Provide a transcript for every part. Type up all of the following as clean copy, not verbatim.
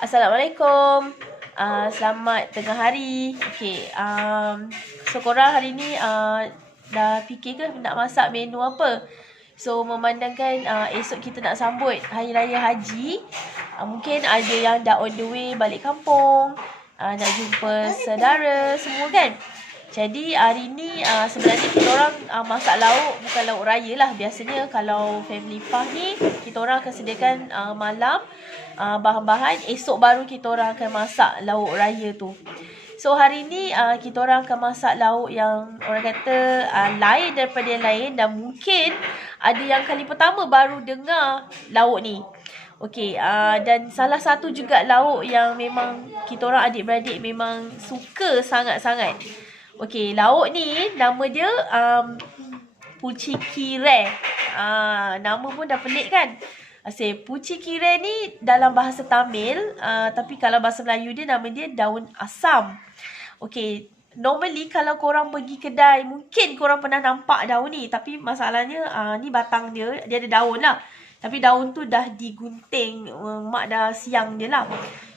Assalamualaikum. Selamat tengah hari. Okey, so korang hari ni dah fikir ke nak masak menu apa? So memandangkan esok kita nak sambut Hari Raya Haji, mungkin ada yang dah on the way balik kampung, nak jumpa saudara semua kan. Jadi hari ni sebenarnya kita orang masak lauk bukan lauk raya lah. Biasanya kalau family PAH ni kita orang akan sediakan malam bahan-bahan, esok baru kita orang akan masak lauk raya tu. So hari ni kita orang akan masak lauk yang orang kata lain daripada yang lain, dan mungkin ada yang kali pertama baru dengar lauk ni. Okey, dan salah satu juga lauk yang memang kita orang adik-beradik memang suka sangat-sangat. Okey, lauk ni nama dia puci kire. Nama pun dah pelik kan? Puci kire ni dalam bahasa Tamil, tapi kalau bahasa Melayu dia nama dia daun asam. Okey, normally kalau korang pergi kedai, mungkin korang pernah nampak daun ni, tapi masalahnya ni batang dia ada daun lah. Tapi daun tu dah digunting, mak dah siang dia lah.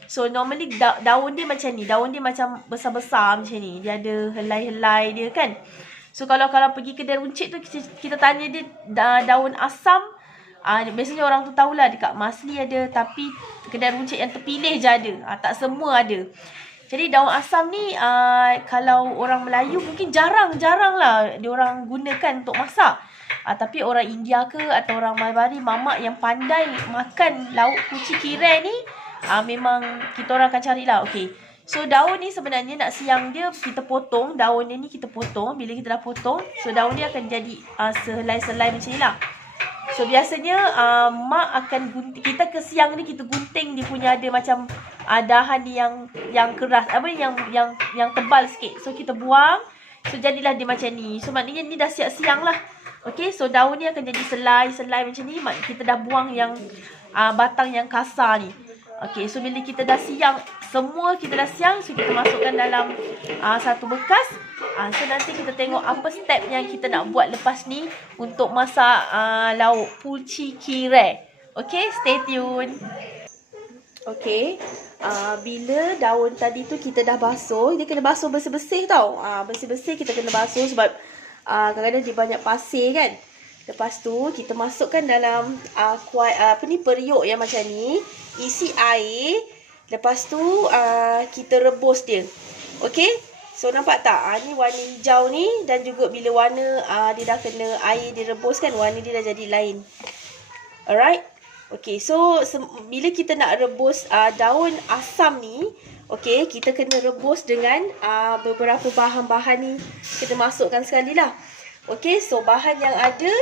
So normally daun dia macam ni. Daun dia macam besar-besar macam ni. Dia ada helai-helai dia kan. So kalau pergi kedai runcit tu, kita tanya dia daun asam. Biasanya orang tu tahulah dekat Masli ada, tapi kedai runcit yang terpilih je ada. Tak semua ada. Jadi daun asam ni kalau orang Melayu mungkin jarang-jarang lah diorang gunakan untuk masak. Tapi orang India ke atau orang Malbari, mamak yang pandai makan lauk puci kire ni, memang kita orang akan carilah. Okey. So daun ni sebenarnya nak siang dia kita potong. Daun ni kita potong. Bila kita dah potong, so daun dia akan jadi sehelai-selai macam ni lah. So biasanya mak akan gunting. Kita ke siang ni kita gunting dia punya ada macam dahan yang keras, yang tebal sikit. So kita buang. So jadilah dia macam ni. So maknanya ni dah siap siang lah. Okey, so daun ni akan jadi selai-selai macam ni. Kita dah buang yang batang yang kasar ni. Okey, so bila kita dah siang, semua kita dah siang, so kita masukkan dalam satu bekas. So nanti kita tengok apa step yang kita nak buat lepas ni untuk masak lauk puci kire. Okey, stay tune. Okey, bila daun tadi tu kita dah basuh, dia kena basuh bersih-bersih tau. Bersih-bersih kita kena basuh sebab kadang-kadang dia banyak pasir kan. Lepas tu kita masukkan dalam periuk yang macam ni, isi air. Lepas tu kita rebus dia. Okey? So nampak tak? Ni warna hijau ni, dan juga bila warna dia dah kena air direbus kan, warna dia dah jadi lain. Alright? Okey, so bila kita nak rebus daun asam ni, okey, kita kena rebus dengan beberapa bahan-bahan ni kita masukkan sekali lah. Okey, so bahan yang ada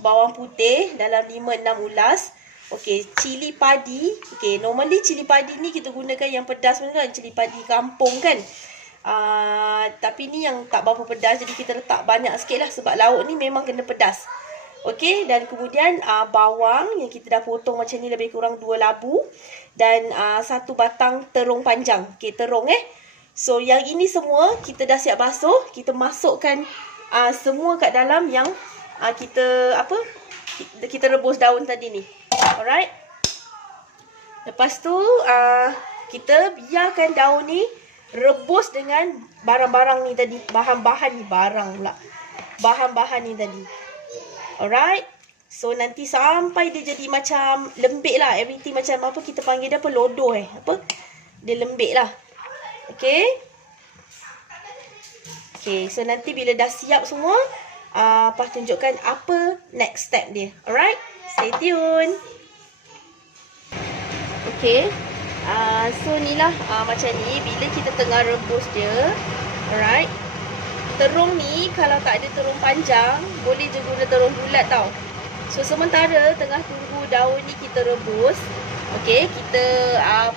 bawang putih dalam 5-6 ulas. Okey, cili padi. Okey, normally cili padi ni kita gunakan yang pedas kan, cili padi kampung kan. Tapi ni yang tak berapa pedas, jadi kita letak banyak sikit lah sebab lauk ni memang kena pedas. Okey, dan kemudian bawang yang kita dah potong macam ni lebih kurang 2 labu. Dan 1 batang terung panjang. Okey, terung So yang ini semua kita dah siap basuh. Kita masukkan semua kat dalam yang kita rebus daun tadi ni. Alright. Lepas tu kita biarkan daun ni rebus dengan barang-barang ni tadi. Bahan-bahan ni tadi. Alright. So nanti sampai dia jadi macam lembik lah. Everything macam apa kita panggil dia lodoh dia lembik lah. Okay. Okay, so nanti bila dah siap semua, Pah tunjukkan apa next step dia. Alright, stay tune. Okay, so ni lah macam ni bila kita tengah rebus dia. Alright, terung ni kalau tak ada terung panjang, boleh je guna terung bulat tau. So sementara tengah tunggu daun ni kita rebus, okay, kita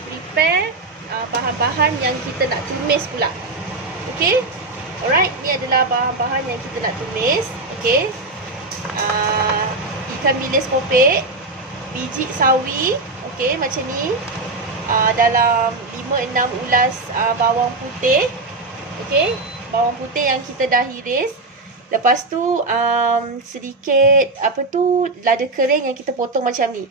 prepare bahan-bahan yang kita nak tumis pula. Okay, alright, ni adalah bahan-bahan yang kita nak tumis. Okay, ikan bilis kopek, biji sawi, okay, macam ni. Dalam 5-6 ulas bawang putih. Okay, bawang putih yang kita dah iris. Lepas tu sedikit lada kering yang kita potong macam ni.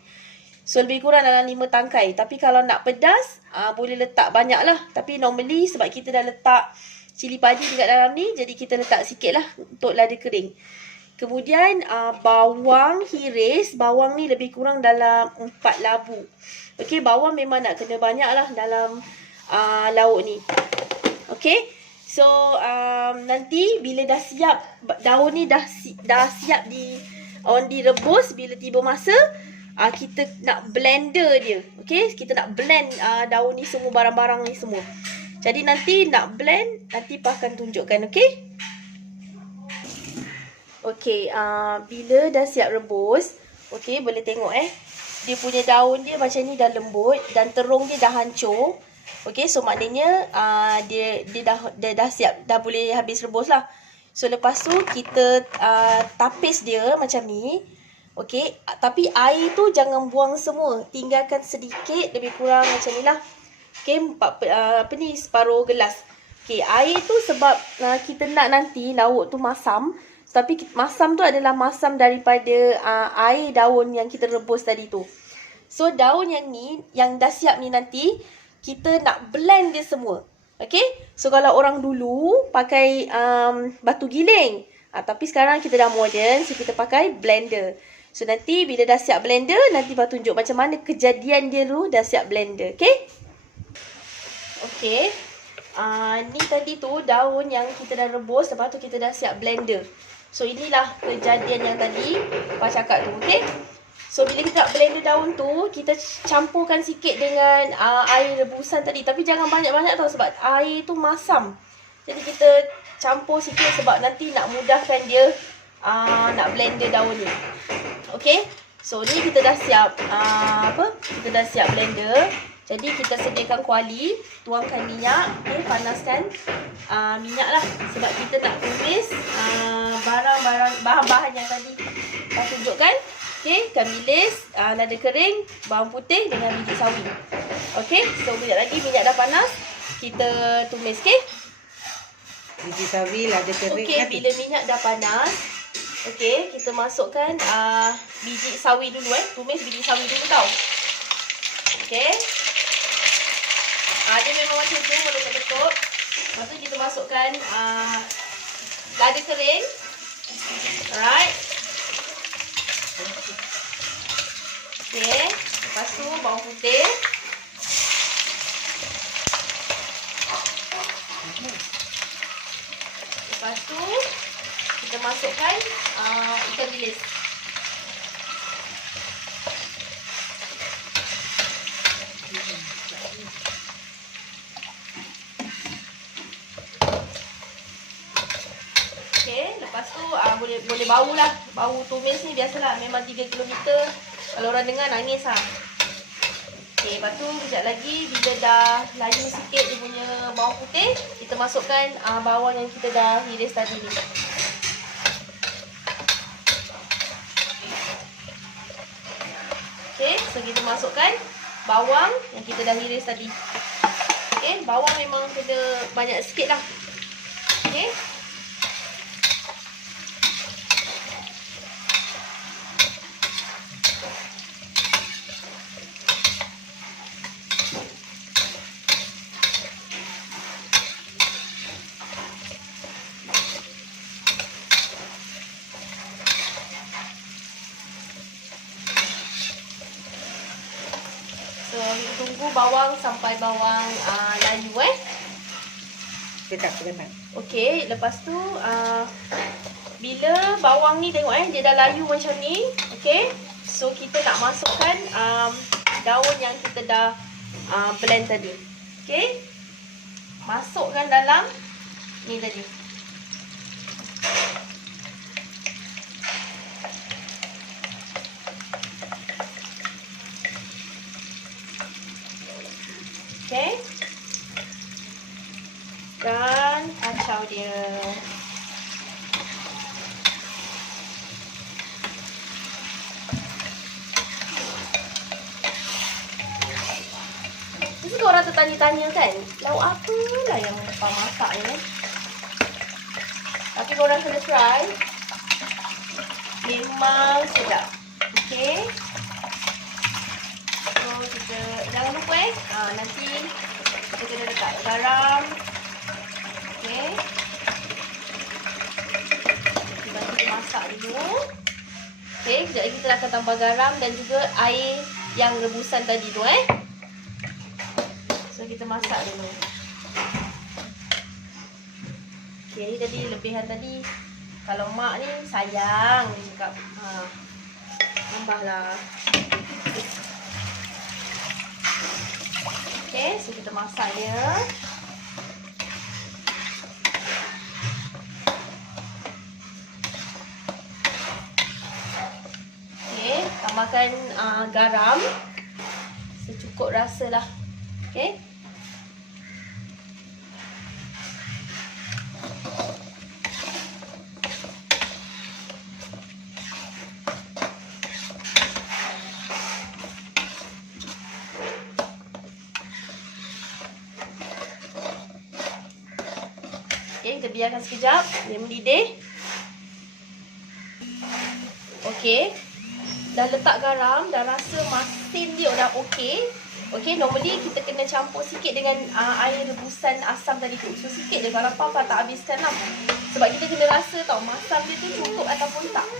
So lebih kurang dalam 5 tangkai. Tapi kalau nak pedas, boleh letak banyak lah. Tapi normally sebab kita dah letak cili padi dekat dalam ni, jadi kita letak sikit lah untuk lada kering. Kemudian bawang hiris. Bawang ni lebih kurang dalam 4 labu. Okey, bawang memang nak kena banyak lah dalam lauk ni. Okey, so nanti bila dah siap, daun ni dah siap direbus. Bila tiba masa, kita nak blender dia. Okey, kita nak blend daun ni semua, barang-barang ni semua. Jadi nanti nak blend, nanti Pa akan tunjukkan. Okey. Okey, bila dah siap rebus, okey, boleh tengok dia punya daun dia macam ni dah lembut dan terung dia dah hancur. Okey, so maknanya dia dah siap, dah boleh habis rebus lah. So lepas tu kita tapis dia macam ni. Okey, tapi air tu jangan buang semua, tinggalkan sedikit, lebih kurang macam ni lah. Okey, separuh gelas. Okey, air tu sebab kita nak nanti lauk tu masam. Tapi masam tu adalah masam daripada air daun yang kita rebus tadi tu. So daun yang ni, yang dah siap ni nanti, kita nak blend dia semua. Okay. So kalau orang dulu pakai batu giling. Tapi sekarang kita dah modern, so kita pakai blender. So nanti bila dah siap blender, nanti Pa tunjuk macam mana kejadian dia dulu dah siap blender. Okay. Okay. Ni tadi tu daun yang kita dah rebus, lepas tu kita dah siap blender. So inilah kejadian yang tadi Pa cakap tu, okey. So bila kita nak blender daun tu, kita campurkan sikit dengan air rebusan tadi. Tapi jangan banyak-banyak tau sebab air tu masam. Jadi kita campur sikit sebab nanti nak mudahkan dia nak blender daun ni. Okey. So ni kita dah siap Kita dah siap blender. Jadi kita sediakan kuali, tuangkan minyak, okey, panaskan minyak lah sebab kita nak tumis bahan-bahan yang tadi kita tunjukkan. Okey, ikan bilis, lada kering, bawang putih dengan biji sawi. Okey, so sekejap lagi minyak dah panas, kita tumis, okey. Biji sawi, lada kering. Okey, bila minyak dah panas, okey, kita masukkan biji sawi dulu tumis biji sawi dulu tau. Okey. Dia memang macam tu, meletup-letup. Lepas tu kita masukkan lada kering. Alright. Okay. Lepas tu bawang putih. Lepas tu kita masukkan ikan bilis. Lepas tu boleh bau lah. Bau tumis ni biasalah, memang 3 km. Kalau orang dengar nangis lah. Okay, lepas tu sekejap lagi bila dah layu sikit dia punya bawang putih, kita masukkan bawang yang kita dah hiris tadi ni. Okay, so kita masukkan bawang yang kita dah hiris tadi. Okay, bawang memang kena banyak sikit lah. Okay. So, kita tunggu bawang sampai bawang layu Dia tak kena. Okey, lepas tu bila bawang ni tengok dia dah layu macam ni. Okey. So, kita nak masukkan daun yang kita dah blend tadi. Okey. Masukkan dalam ni tadi. Okay. Dan kacau dia. Mesti orang tertanya-tanya kan, lauk apa lah yang Pa masak ni. Tapi korang kena try. Memang sedap. Okay. Nanti kita kena letak garam. Okay. Kita masak dulu. Okay, sekejap lagi kita akan tambah garam dan juga air yang rebusan tadi tu So kita masak dulu. Okay, tadi lebihan tadi. Kalau mak ni sayang dia cakap tambahlah. Okay, so kita masak dia. Tambahkan garam secukup rasa lah. Okay. Okay, kita biarkan sekejap dia mendidih. Okay. Dah letak garam, dah rasa masin dia dah okey. Okey, normally kita kena campur sikit dengan air rebusan asam tadi tu. So sikit je, kalau apa-apa tak habiskan lah. Sebab kita kena rasa tau masam dia tu cukup ataupun tak.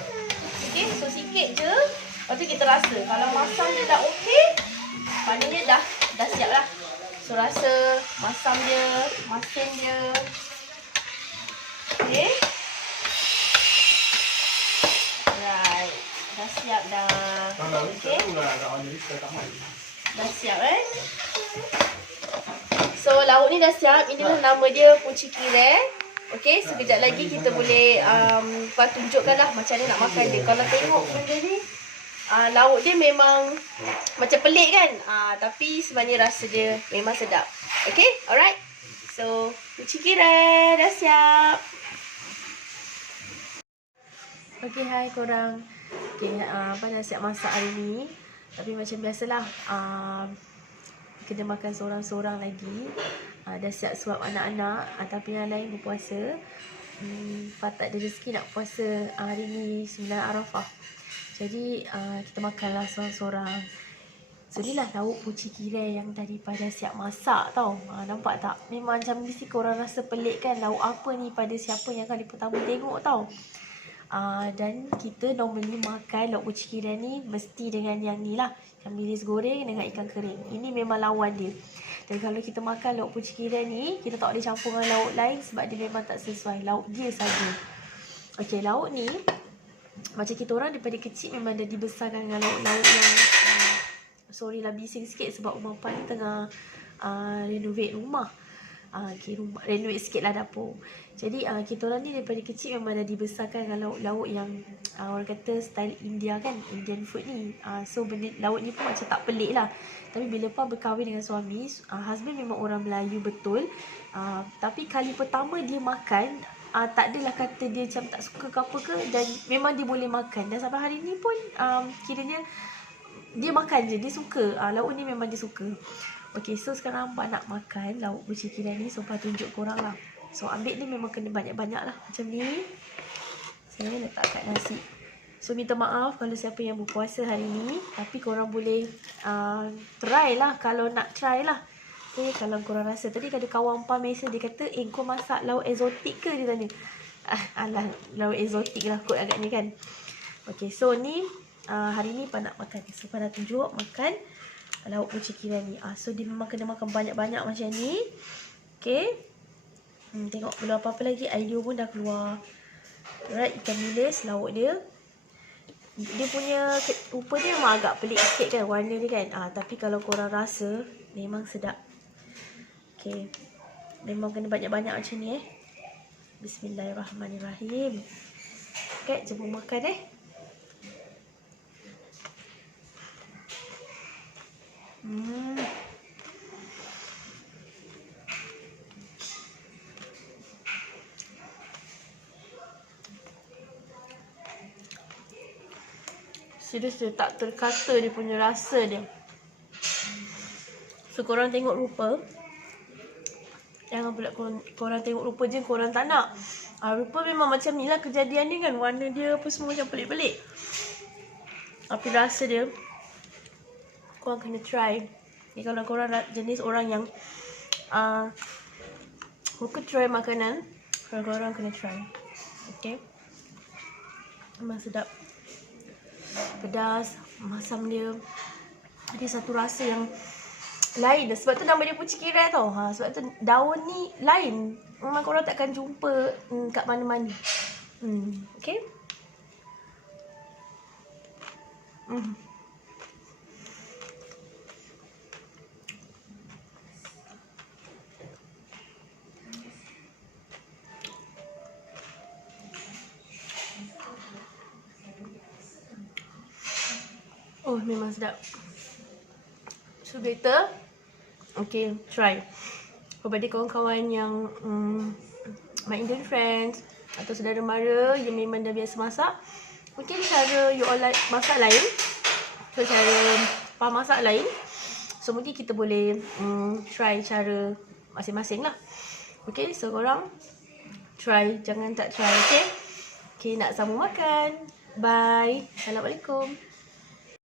Okey, so sikit je. Lepas tu kita rasa kalau masam dia dah okey, maknanya dah siap lah. So rasa masam dia, masin dia. Okey. Right. Dah siap dah. Okey. Dah siap So lauk ni dah siap. Inilah nama dia pucci kire. Okey, sekejap lagi kita boleh tunjukkan lah macam mana nak makan dia. Kalau tengok benda ni lauk dia memang macam pelik kan. Tapi sebenarnya rasa dia memang sedap. Okey, alright. So pucci kire dah siap. Okey, hai korang. Okay, dah siap masak hari ni. Tapi macam biasalah, kena makan seorang-seorang lagi. Dah siap suap anak-anak, tapi yang lain berpuasa. Patut ada rezeki nak puasa hari ni 9 Arafah. Jadi kita makanlah seorang-seorang. So inilah lauk pucci kire yang daripada siap masak tau. Nampak tak? Memang macam mesti korang rasa pelik kan, lauk apa ni pada siapa yang kali pertama tengok tau. Dan kita normally makan lauk pucci kire ni mesti dengan yang ni lah, ikan bilis goreng dengan ikan kering. Ini memang lawan dia. Dan kalau kita makan lauk pucci kire ni, kita tak boleh campur dengan lauk lain sebab dia memang tak sesuai. Lauk dia saja. Okey, lauk ni macam kita orang daripada kecil memang dah dibesarkan dengan lauk-lauk yang sorry lah bising sikit sebab rumah Pak ni tengah renovate rumah. Renovate sikit lah dapur. Jadi kita orang ni daripada kecil memang dah dibesarkan dengan lauk-lauk yang orang kata style India kan, Indian food ni. So benda lauk ni pun macam tak pelik lah. Tapi bila Pa berkahwin dengan suami, husband memang orang Melayu betul. Tapi kali pertama dia makan, tak adalah kata dia macam tak suka ke apa ke, dan memang dia boleh makan. Dan sampai hari ni pun kiranya dia makan je, dia suka. Lauk ni memang dia suka. Okay, so sekarang Pa nak makan lauk pucci kire ni. So Pa tunjuk korang lah. So ambil ni memang kena banyak-banyak lah. Macam ni. Saya letak kat nasi. So minta maaf kalau siapa yang berpuasa hari ni. Tapi korang boleh try lah kalau nak try lah. Okay, kalau korang rasa. Tadi ada kawan Pa mesej, dia kata, kau masak lauk eksotik ke? Dia tanya. Alah, lauk eksotik lah kot agaknya kan. Okay, so ni hari ni Pa nak makan. So Pa nak tunjuk makan lauk pucci kire ni. So dia memang kena makan banyak-banyak macam ni. Okay. Tengok belum apa-apa lagi, idea pun dah keluar. Alright, ikan bilis lauk dia. Dia punya rupa dia memang agak pelik sikit kan, warna dia kan. Tapi kalau korang rasa memang sedap. Okay. Memang kena banyak-banyak macam ni Bismillahirrahmanirrahim. Okay, jom makan Serius dia tak terkata dia punya rasa dia. So korang tengok rupa. Jangan pula korang tengok rupa je korang tak nak. Rupa memang macam ni lah kejadian dia kan. Warna dia apa semua macam pelik-pelik. Tapi rasa dia korang kena try. Okay, kalau korang jenis orang yang suka try makanan, kalau korang kena try. Okay. Memang sedap. Pedas, masam dia. Ada satu rasa yang lain. Sebab tu nama dia pucuk kirai tau. Sebab tu daun ni lain. Memang korang takkan jumpa kat mana-mana. Okay. Oh, memang sedap. So better. Okay, try. Kepada kawan-kawan yang my Indian friends atau saudara mara yang memang dah biasa masak, mungkin cara you all like masak lain, so cara faham masak lain. So mungkin kita boleh try cara masing-masing lah. Okay, so korang try, jangan tak try. Okay, nak sambung makan. Bye. Assalamualaikum.